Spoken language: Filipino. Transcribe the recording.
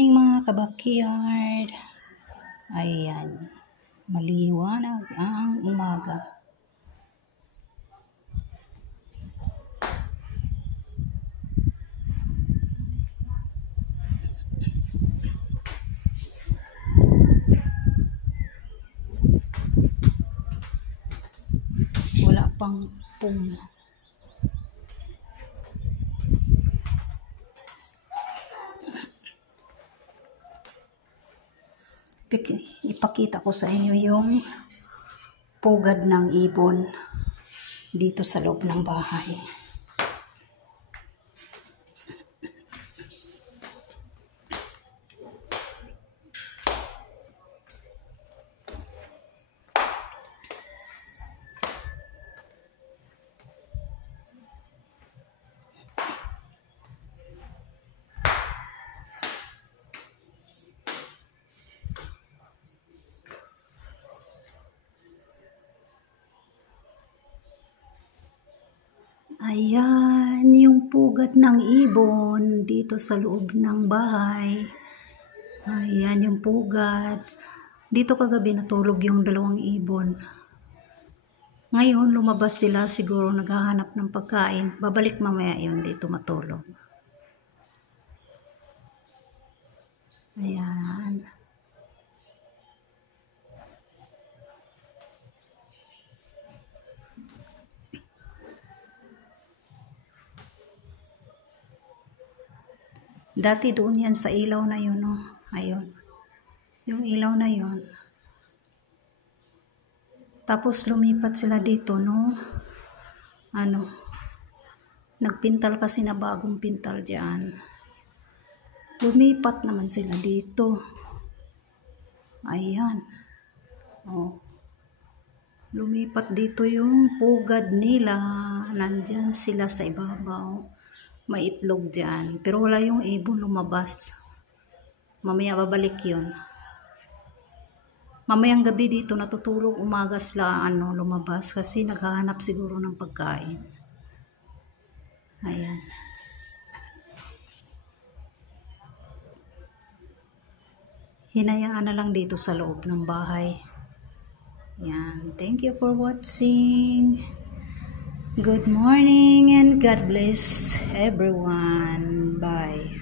morning mga kabakyard. Ayan, maliwanag ang umaga. Wala pang pum. Ipakita ko sa inyo yung pugad ng ibon dito sa loob ng bahay. Ayan, yung pugad ng ibon dito sa loob ng bahay. Ayan yung pugad. Dito kagabi natulog yung dalawang ibon. Ngayon, lumabas sila, siguro naghahanap ng pagkain. Babalik mamaya yun dito matulog. Ayan. Dati doon yan sa ilaw na yun, no? Ayun. Yung ilaw na yun. Tapos lumipat sila dito, no? Nagpintal kasi na bagong pintal dyan. Lumipat naman sila dito. Ayan. Oh. Lumipat dito yung pugad nila. Nandyan sila sa ibabaw. May itlog dyan. Pero wala yung ibon lumabas. Mamaya babalik yun. Mamayang gabi dito natutulog. Umaga sila lumabas. Kasi naghahanap siguro ng pagkain. Ayan. Hinayaan na lang dito sa loob ng bahay. Ayan. Thank you for watching. Good morning and God bless everyone. Bye.